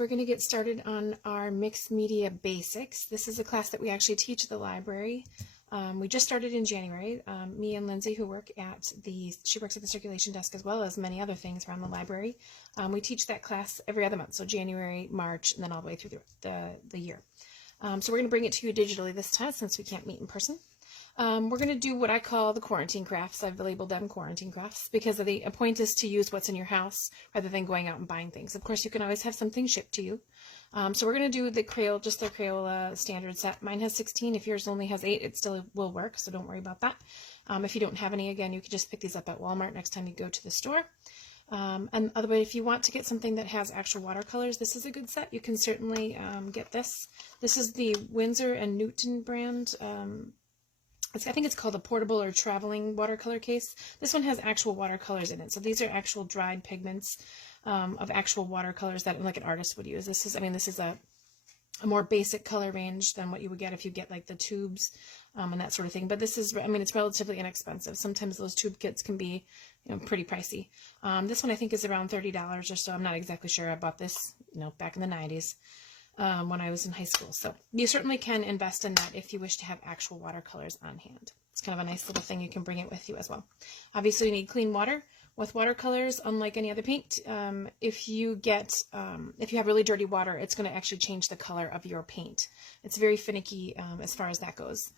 we're going to get started on our mixed media basics. This is a class that we actually teach at the library. We just started in January. Me and Lindsay, who work at she works at the circulation desk as well as many other things around the library. We teach that class every other month, so January, March, and then all the way through the year. So we're going to bring it to you digitally this time since we can't meet in person. We're going to do what I call the quarantine crafts. I've labeled them quarantine crafts because the point is to use what's in your house rather than going out and buying things. Of course, you can always have something shipped to you. So we're going to do the Crayola, just the Crayola standard set. Mine has 16. If yours only has 8, it still will work, so don't worry about that. If you don't have any, again, you can just pick these up at Walmart next time you go to the store. And other way, if you want to get something that has actual watercolors, this is a good set. You can certainly get this. This is the Winsor & Newton brand. I think it's called a portable or traveling watercolor case. This one has actual watercolors in it. So these are actual dried pigments of actual watercolors that like an artist would use. This is a more basic color range than what you would get if you get like the tubes and that sort of thing. But this is, it's relatively inexpensive. Sometimes those tube kits can be, pretty pricey. This one I think is around $30 or so. I'm not exactly sure. I bought this, back in the 90s. When I was in high school. So you certainly can invest in that if you wish to have actual watercolors on hand. It's kind of a nice little thing. You can bring it with you as well. Obviously, you need clean water. With watercolors, unlike any other paint, if you have really dirty water, it's going to actually change the color of your paint. It's very finicky as far as that goes.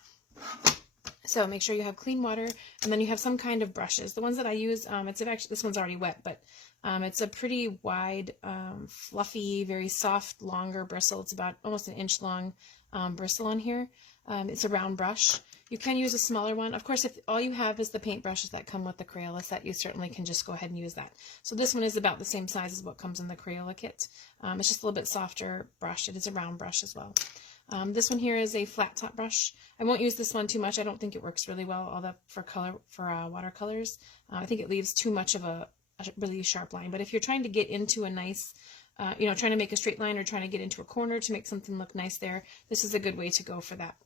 So make sure you have clean water, and then you have some kind of brushes. The ones that I use, this one's already wet, but it's a pretty wide, fluffy, very soft, longer bristle. It's about almost an inch long bristle on here. It's a round brush. You can use a smaller one. Of course, if all you have is the paint brushes that come with the Crayola set, you certainly can just go ahead and use that. So this one is about the same size as what comes in the Crayola kit. It's just a little bit softer brush. It is a round brush as well. This one here is a flat top brush. I won't use this one too much. I don't think it works really well for watercolors. I think it leaves too much of a really sharp line. But if you're trying to get into a nice, trying to make a straight line or trying to get into a corner to make something look nice there, this is a good way to go for that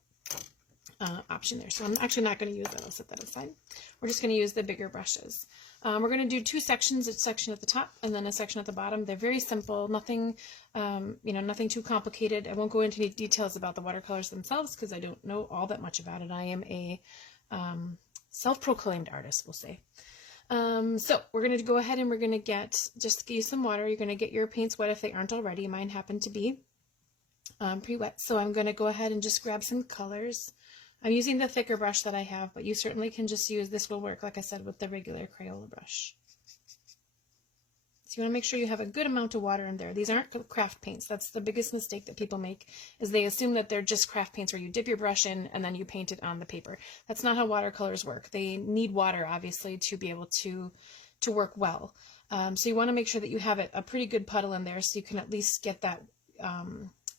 option there. So I'm actually not going to use that. I'll set that aside. We're just going to use the bigger brushes. We're going to do 2 sections, a section at the top and then a section at the bottom. They're very simple, nothing, nothing too complicated. I won't go into any details about the watercolors themselves because I don't know all that much about it. I am a self-proclaimed artist, we'll say. So we're going to go ahead and we're going to just use some water. You're going to get your paints wet if they aren't already. Mine happen to be pretty wet. So I'm going to go ahead and just grab some colors. I'm using the thicker brush that I have, but you certainly can just use, this will work, like I said, with the regular Crayola brush. So you want to make sure you have a good amount of water in there. These aren't craft paints. That's the biggest mistake that people make, is they assume that they're just craft paints where you dip your brush in and then you paint it on the paper. That's not how watercolors work. They need water, obviously, to be able to work well. So you want to make sure that you have a pretty good puddle in there so you can at least get that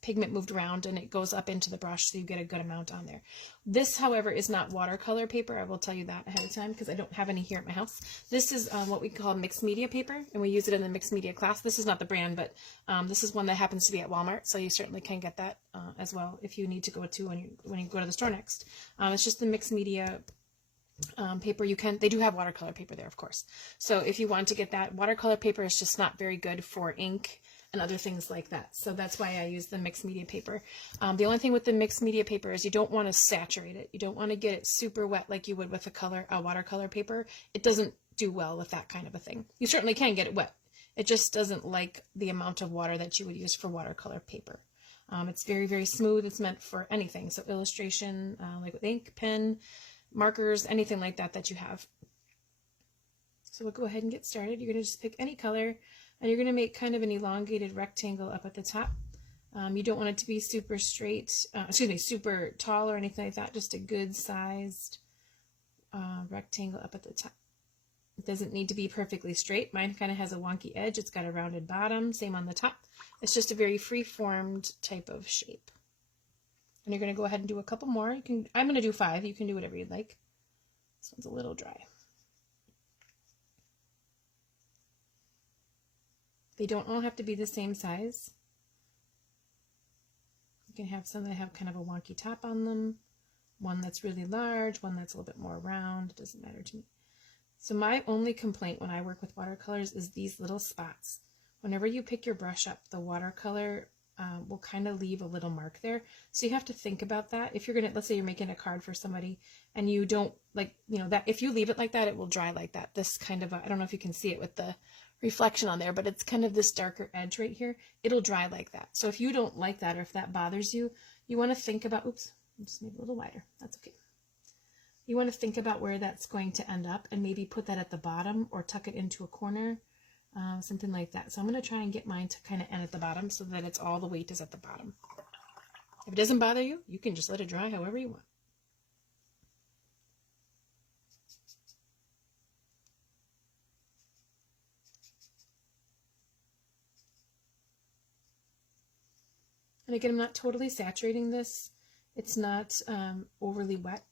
pigment moved around and it goes up into the brush so you get a good amount on there. This, however, is not watercolor paper. I will tell you that ahead of time because I don't have any here at my house. This is what we call mixed media paper, and we use it in the mixed media class. This is not the brand, but this is one that happens to be at Walmart, so you certainly can get that as well if you need to go to when you go to the store next. It's just the mixed media paper. They do have watercolor paper there, of course. So if you want to get that, watercolor paper is just not very good for ink and other things like that. So that's why I use the mixed media paper. The only thing with the mixed media paper is you don't want to saturate it. You don't want to get it super wet like you would with a watercolor paper. It doesn't do well with that kind of a thing. You certainly can get it wet. It just doesn't like the amount of water that you would use for watercolor paper. It's very, very smooth. It's meant for anything. So illustration, like with ink, pen, markers, anything like that you have. So we'll go ahead and get started. You're going to just pick any color. And you're going to make kind of an elongated rectangle up at the top. You don't want it to be super straight, super tall or anything like that, just a good sized rectangle up at the top. It doesn't need to be perfectly straight. Mine kind of has a wonky edge. It's got a rounded bottom, same on the top. It's just a very free-formed type of shape. And you're going to go ahead and do a couple more. I'm going to do 5. You can do whatever you'd like. This one's a little dry. They don't all have to be the same size. You can have some that have kind of a wonky top on them, one that's really large, one that's a little bit more round. It doesn't matter to me. So my only complaint when I work with watercolors is these little spots. whenever you pick your brush up, the watercolor will kind of leave a little mark there. So you have to think about that. If you're gonna, let's say you're making a card for somebody and you don't like, you know, that if you leave it like that, it will dry like that. This kind of, I don't know if you can see it with the reflection on there, but it's kind of this darker edge right here. It'll dry like that. So if you don't like that, or if that bothers you, you want to think about, oops, just maybe a little wider. That's okay. You want to think about where that's going to end up and maybe put that at the bottom or tuck it into a corner. Something like that. So I'm going to try and get mine to kind of end at the bottom so that it's all the weight is at the bottom. If it doesn't bother you, you can just let it dry however you want. And again, I'm not totally saturating this. It's not overly wet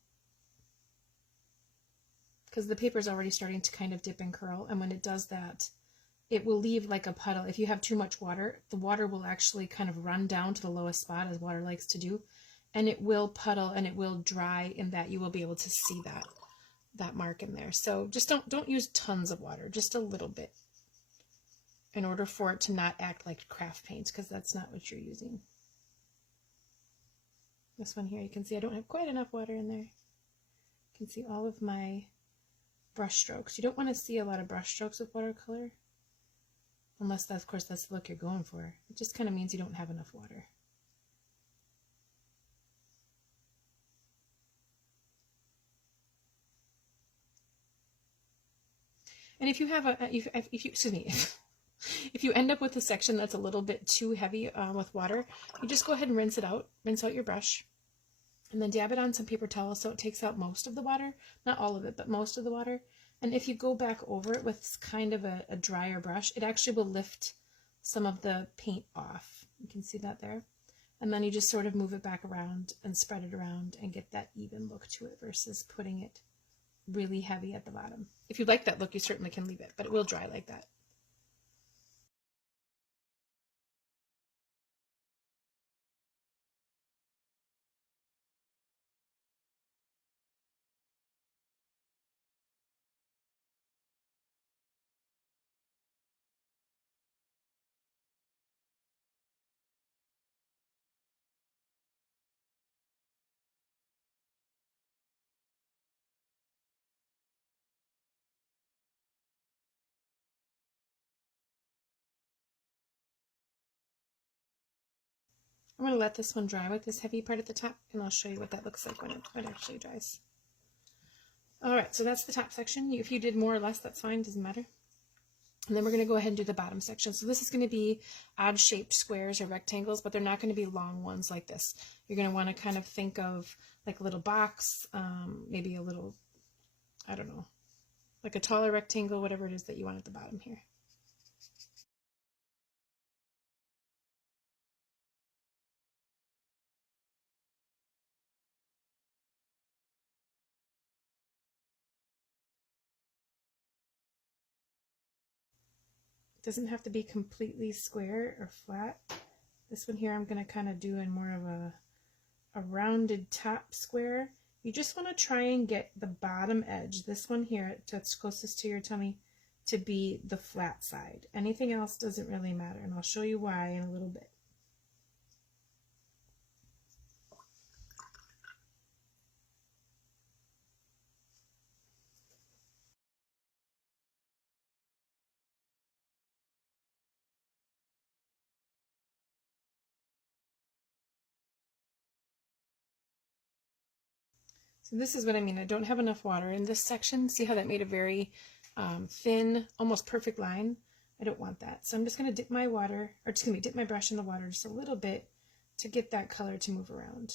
because the paper is already starting to kind of dip and curl. And when it does that, it will leave like a puddle. If you have too much water, the water will actually kind of run down to the lowest spot, as water likes to do, and it will puddle and it will dry in that you will be able to see that mark in there. So just don't use tons of water, just a little bit, in order for it to not act like craft paint, because that's not what you're using. This one here, you can see I don't have quite enough water in there. You can see all of my brush strokes. You don't want to see a lot of brush strokes with watercolor. Unless, of course, that's the look you're going for. It just kind of means you don't have enough water. And if you have if you end up with a section that's a little bit too heavy with water, you just go ahead and rinse it out. Rinse out your brush, and then dab it on some paper towel so it takes out most of the water. Not all of it, but most of the water. And if you go back over it with kind of a drier brush, it actually will lift some of the paint off. You can see that there. And then you just sort of move it back around and spread it around and get that even look to it versus putting it really heavy at the bottom. If you like that look, you certainly can leave it, but it will dry like that. I'm going to let this one dry with this heavy part at the top, and I'll show you what that looks like when it actually dries. Alright, so that's the top section. If you did more or less, that's fine, doesn't matter. And then we're going to go ahead and do the bottom section. So this is going to be odd shaped squares or rectangles, but they're not going to be long ones like this. You're going to want to kind of think of like a little box, maybe a little, I don't know, like a taller rectangle, whatever it is that you want at the bottom here. Doesn't have to be completely square or flat. This one here I'm going to kind of do in more of a rounded top square. You just want to try and get the bottom edge, this one here that's closest to your tummy, to be the flat side. Anything else doesn't really matter, and I'll show you why in a little bit. So this is what I mean. I don't have enough water in this section. See how that made a very thin, almost perfect line? I don't want that. So I'm just going to dip my water, or excuse me, dip my brush in the water just a little bit to get that color to move around.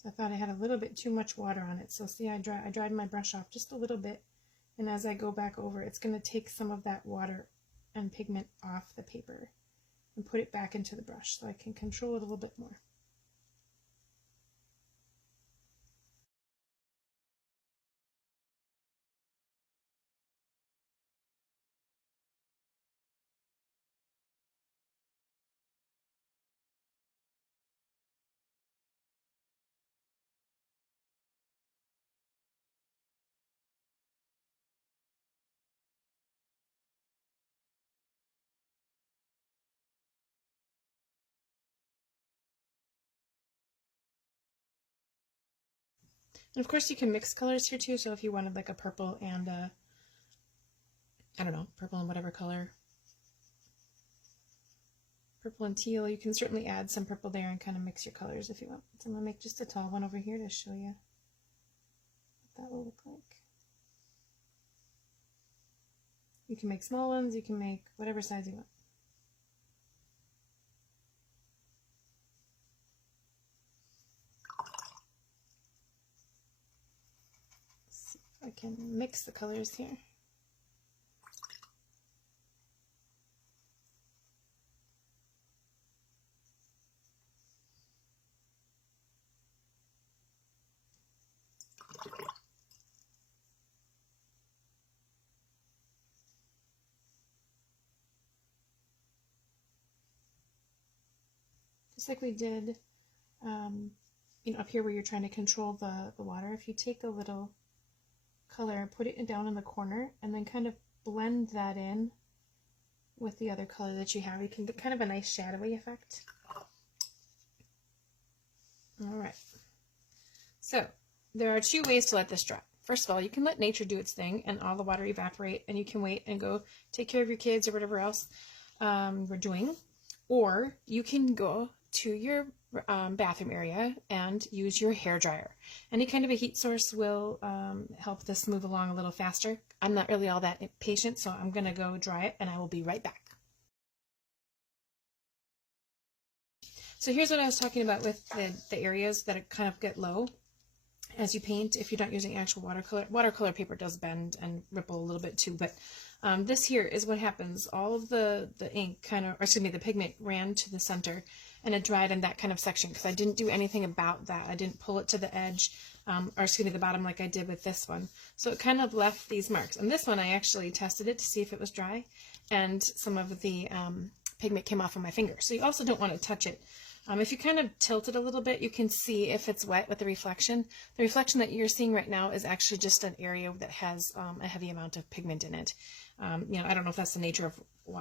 So I thought I had a little bit too much water on it. So see, I dried my brush off just a little bit. And as I go back over, it's going to take some of that water and pigment off the paper and put it back into the brush so I can control it a little bit more. And of course you can mix colors here too, so if you wanted like a purple and I don't know, purple and whatever color, purple and teal, you can certainly add some purple there and kind of mix your colors if you want. So I'm going to make just a tall one over here to show you what that will look like. You can make small ones, you can make whatever size you want. Let's see if I can mix the colors here. Just like we did, you know, up here where you're trying to control the water, if you take a little color, put it down in the corner, and then kind of blend that in with the other color that you have, you can get kind of a nice shadowy effect. Alright, so there are two ways to let this dry. First of all, you can let nature do its thing and all the water evaporate, and you can wait and go take care of your kids or whatever else we're doing. Or you can go to your bathroom area and use your hair dryer. Any kind of a heat source will help this move along a little faster. I'm not really all that patient, so I'm going to go dry it and I will be right back. So here's what I was talking about with the areas that kind of get low as you paint. If you're not using actual watercolor paper does bend and ripple a little bit too, but this here is what happens. All of the ink kind of, or excuse me, the pigment ran to the center and it dried in that kind of section because I didn't do anything about that. I didn't pull it to the edge, or excuse me, the bottom like I did with this one. So it kind of left these marks. And this one I actually tested it to see if it was dry, and some of the pigment came off of my finger. So you also don't want to touch it. If you kind of tilt it a little bit, you can see if it's wet with the reflection. The reflection that you're seeing right now is actually just an area that has a heavy amount of pigment in it. You know, I don't know if that's the nature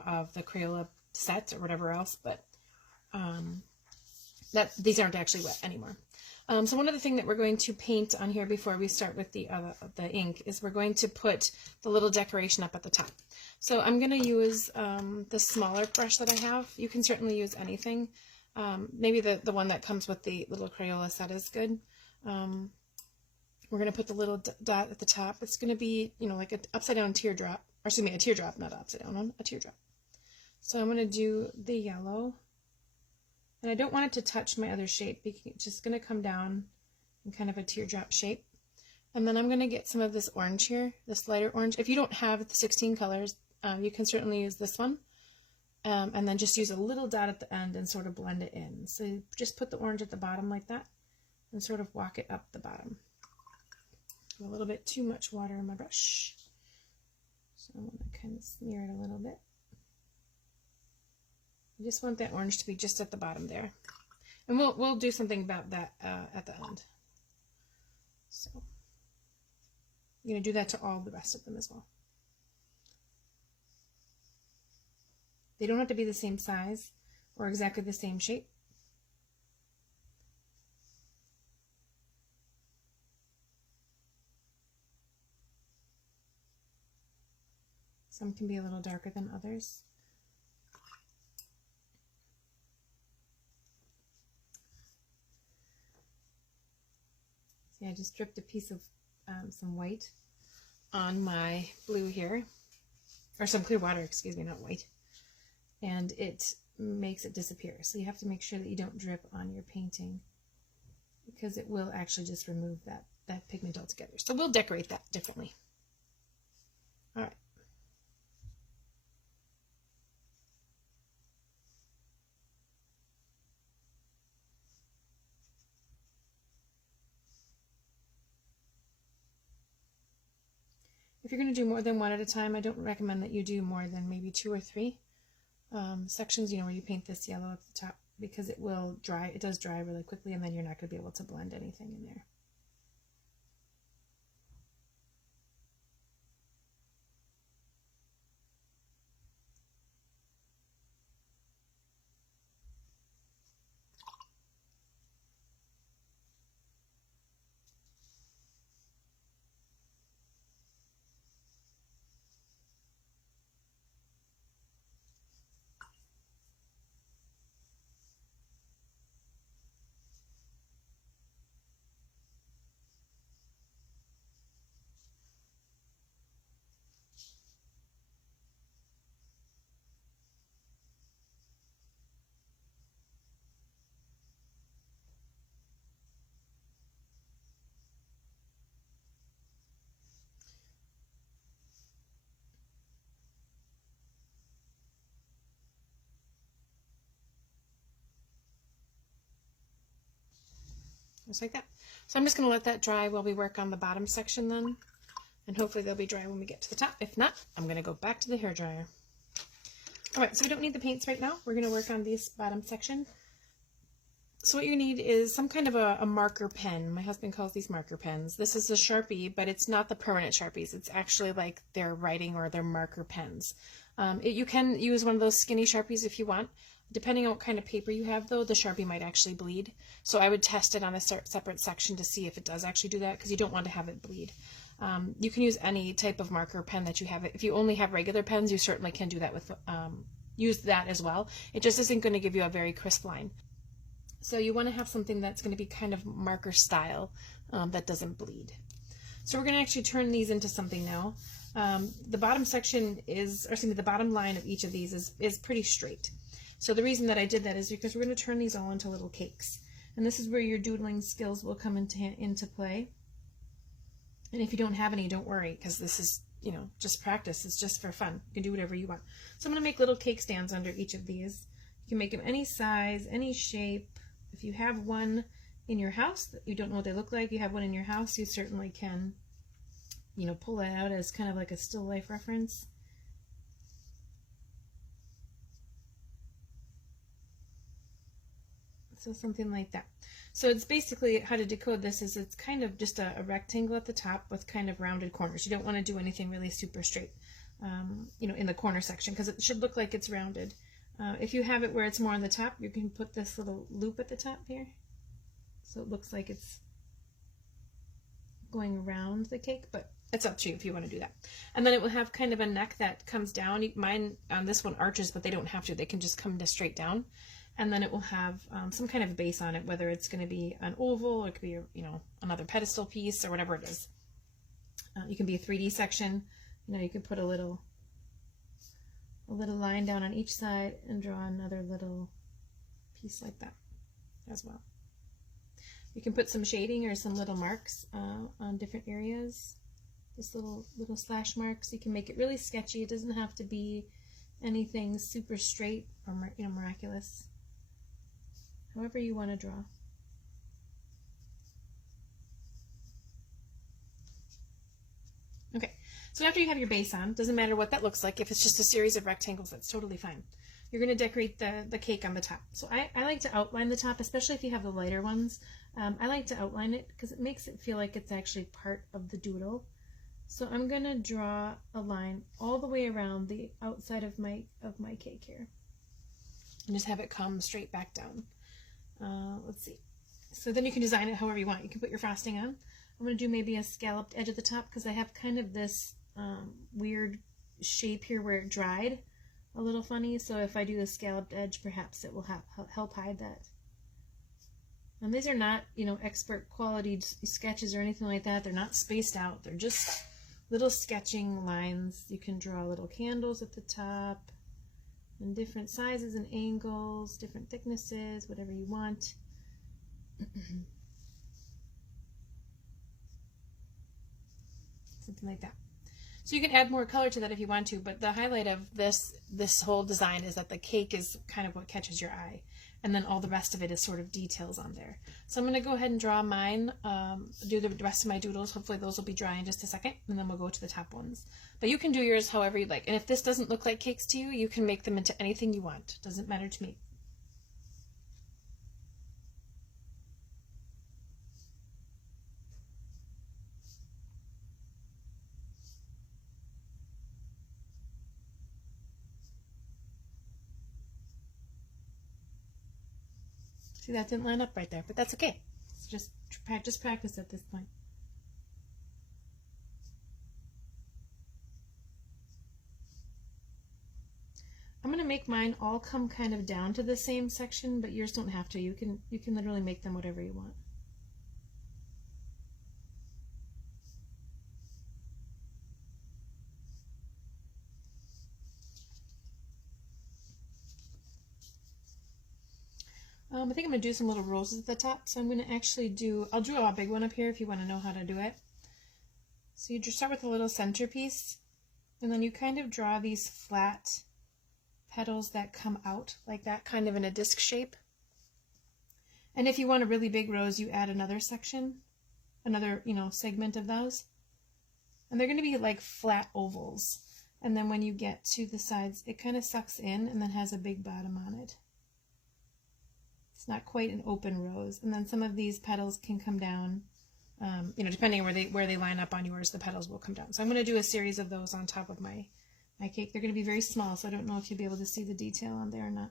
of the Crayola set or whatever else, but these aren't actually wet anymore. So one other thing that we're going to paint on here before we start with the ink is we're going to put the little decoration up at the top. So I'm going to use the smaller brush that I have. You can certainly use anything. Maybe the one that comes with the little Crayola set is good. We're going to put the little dot at the top. It's going to be, you know, like an upside down teardrop, or excuse me, a teardrop, not upside down one, a teardrop. So I'm going to do the yellow, and I don't want it to touch my other shape. It's just going to come down in kind of a teardrop shape. And then I'm going to get some of this orange here, this lighter orange. If you don't have the 16 colors, you can certainly use this one. And then just use a little dot at the end and sort of blend it in. So you just put the orange at the bottom like that and sort of walk it up the bottom. A little bit too much water in my brush. So I'm going to kind of smear it a little bit. I just want that orange to be just at the bottom there. And we'll do something about that at the end. So you're going to do that to all the rest of them as well. They don't have to be the same size or exactly the same shape. Some can be a little darker than others. See, I just dripped a piece of some white on my blue here, or some clear water, excuse me, not white. And it makes it disappear. So you have to make sure that you don't drip on your painting, because it will actually just remove that pigment altogether. So we'll decorate that differently. All right. If you're going to do more than one at a time, I don't recommend that you do more than maybe 2 or 3 sections, you know, where you paint this yellow at the top, because it will dry. It does dry really quickly, and then you're not going to be able to blend anything in there. just like that. So I'm just going to let that dry while we work on the bottom section then, and hopefully they'll be dry when we get to the top. If not, I'm going to go back to the hairdryer. All right, so we don't need the paints right now. We're going to work on this bottom section. So what you need is some kind of a marker pen. My husband calls these marker pens. This is a Sharpie, but it's not the permanent Sharpies. It's actually like their writing or their marker pens. You can use one of those skinny Sharpies if you want. Depending on what kind of paper you have, though, the Sharpie might actually bleed. So I would test it on a separate section to see if it does actually do that, because you don't want to have it bleed. You can use any type of marker pen that you have. If you only have regular pens, you certainly can do that with use that as well. It just isn't going to give you a very crisp line. So you want to have something that's going to be kind of marker style that doesn't bleed. So we're going to actually turn these into something now. The bottom section is, or excuse me, the bottom line of each of these is pretty straight. So the reason that I did that is because we're going to turn these all into little cakes. And this is where your doodling skills will come into play. And if you don't have any, don't worry, because this is, you know, just practice. It's just for fun. You can do whatever you want. So I'm going to make little cake stands under each of these. You can make them any size, any shape. If you have one in your house that you don't know what they look like, you have one in your house, you certainly can, you know, pull that out as kind of like a still life reference. So something like that. So it's basically, how to decode this is it's kind of just a rectangle at the top with kind of rounded corners. You don't want to do anything really super straight, you know, in the corner section, because it should look like it's rounded. If you have it where it's more on the top, you can put this little loop at the top here, so it looks like it's going around the cake, but it's up to you if you want to do that. And then it will have kind of a neck that comes down. Mine on this one arches, but they don't have to. They can just come straight down. And then it will have some kind of a base on it, whether it's going to be an oval, or it could be, you know, another pedestal piece, or whatever it is. You can be a 3D section. You know, you can put a little line down on each side and draw another little piece like that as well. You can put some shading or some little marks on different areas. Just little slash marks. You can make it really sketchy. It doesn't have to be anything super straight or, you know, miraculous. However you want to draw. Okay, so after you have your base on, doesn't matter what that looks like. If it's just a series of rectangles, that's totally fine. You're going to decorate the cake on the top. So I like to outline the top, especially if you have the lighter ones. I like to outline it because it makes it feel like it's actually part of the doodle. So I'm going to draw a line all the way around the outside of my cake here. And just have it come straight back down. Let's see. So then you can design it however you want. You can put your frosting on. I'm going to do maybe a scalloped edge at the top because I have kind of this weird shape here where it dried a little funny. So if I do the scalloped edge, perhaps it will help hide that. And these are not, you know, expert quality sketches or anything like that. They're not spaced out. They're just little sketching lines. You can draw little candles at the top in different sizes and angles, different thicknesses, whatever you want. Something like that. So you can add more color to that if you want to, but the highlight of this whole design is that the cake is kind of what catches your eye, and then all the rest of it is sort of details on there. So I'm going to go ahead and draw mine, do the rest of my doodles. Hopefully those will be dry in just a second, and then we'll go to the top ones. But you can do yours however you'd like, and if this doesn't look like cakes to you, you can make them into anything you want. Doesn't matter to me. See, that didn't line up right there, but that's okay. It's just practice at this point. I'm going to make mine all come kind of down to the same section, but yours don't have to. You can literally make them whatever you want. I think I'm going to do some little roses at the top, so I'm going to actually I'll draw a big one up here if you want to know how to do it. So you just start with a little centerpiece, and then you kind of draw these flat petals that come out like that, kind of in a disc shape. And if you want a really big rose, you add another section, another, segment of those. And they're going to be like flat ovals. And then when you get to the sides, it kind of sucks in and then has a big bottom on it. It's not quite an open rose. And then some of these petals can come down, depending on where they line up on yours, the petals will come down. So I'm going to do a series of those on top of my cake. They're going to be very small, so I don't know if you'll be able to see the detail on there or not.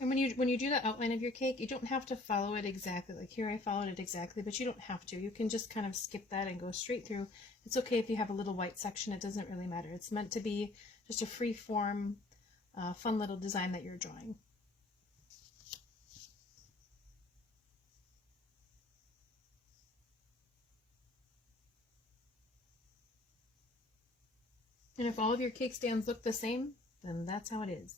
And when you do the outline of your cake, you don't have to follow it exactly. Like here I followed it exactly, but you don't have to. You can just kind of skip that and go straight through. It's okay if you have a little white section. It doesn't really matter. It's meant to be just a free form, fun little design that you're drawing. And if all of your cake stands look the same, then that's how it is.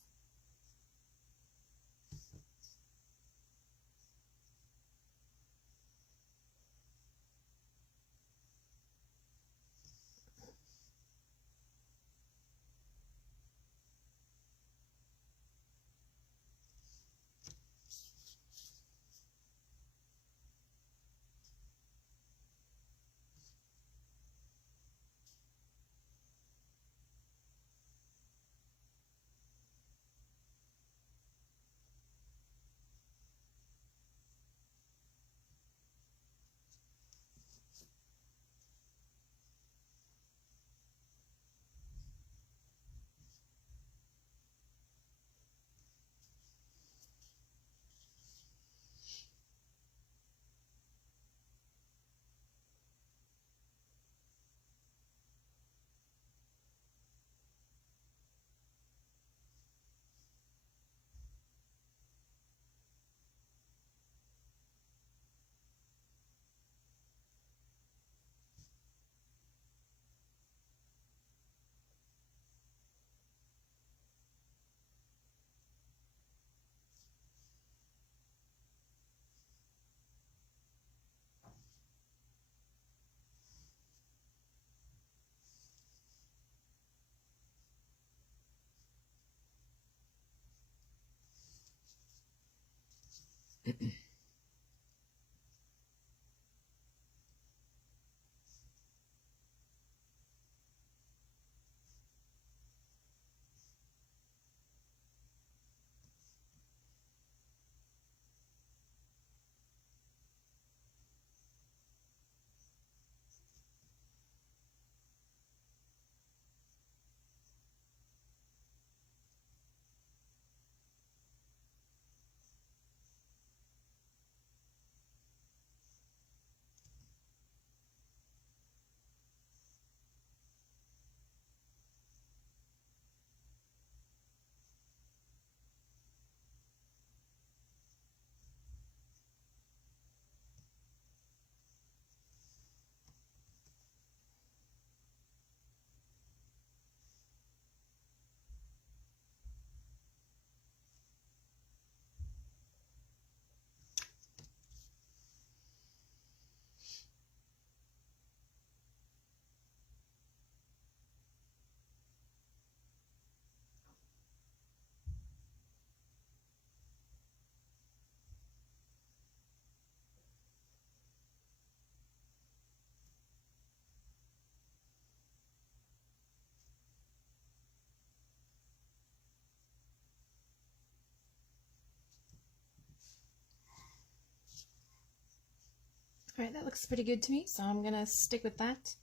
All right, that looks pretty good to me, so I'm going to stick with that.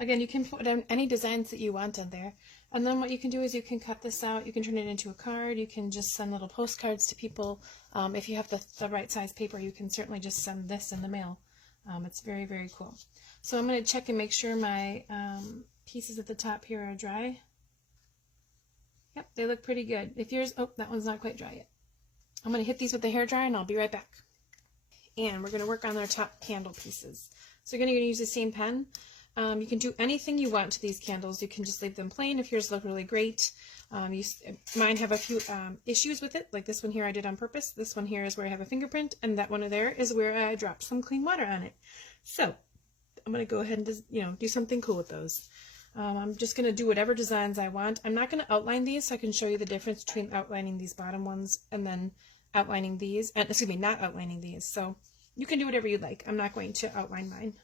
Again, you can put in any designs that you want on there. And then what you can do is you can cut this out. You can turn it into a card. You can just send little postcards to people. If you have the right size paper, you can certainly just send this in the mail. It's very, very cool. So I'm going to check and make sure my pieces at the top here are dry. Yep, they look pretty good. If yours, oh, that one's not quite dry yet. I'm going to hit these with the hairdryer and I'll be right back. And we're going to work on our top candle pieces. So you're going to use the same pen. You can do anything you want to these candles. You can just leave them plain if yours look really great. Mine have a few issues with it, like this one here I did on purpose. This one here is where I have a fingerprint, and that one there is where I dropped some clean water on it. So I'm going to go ahead and just, do something cool with those. I'm just going to do whatever designs I want. I'm not going to outline these, so I can show you the difference between outlining these bottom ones and then outlining these, and excuse me, not outlining these. So you can do whatever you like. I'm not going to outline mine.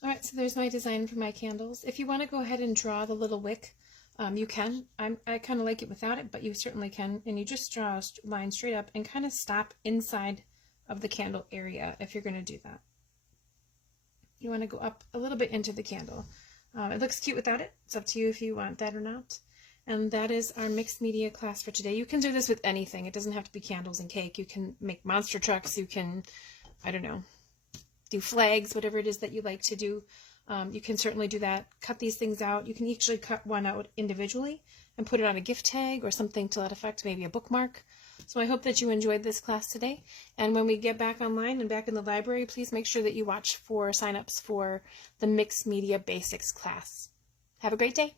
All right, so there's my design for my candles. If you want to go ahead and draw the little wick, you can. I kind of like it without it, but you certainly can. And you just draw a line straight up and kind of stop inside of the candle area if you're going to do that. You want to go up a little bit into the candle. It looks cute without it. It's up to you if you want that or not. And that is our mixed media class for today. You can do this with anything. It doesn't have to be candles and cake. You can make monster trucks. You can, I don't know, do flags, whatever it is that you like to do. You can certainly do that. Cut these things out. You can actually cut one out individually and put it on a gift tag or something to that effect, maybe a bookmark. So I hope that you enjoyed this class today. And when we get back online and back in the library, please make sure that you watch for signups for the Mixed Media Basics class. Have a great day.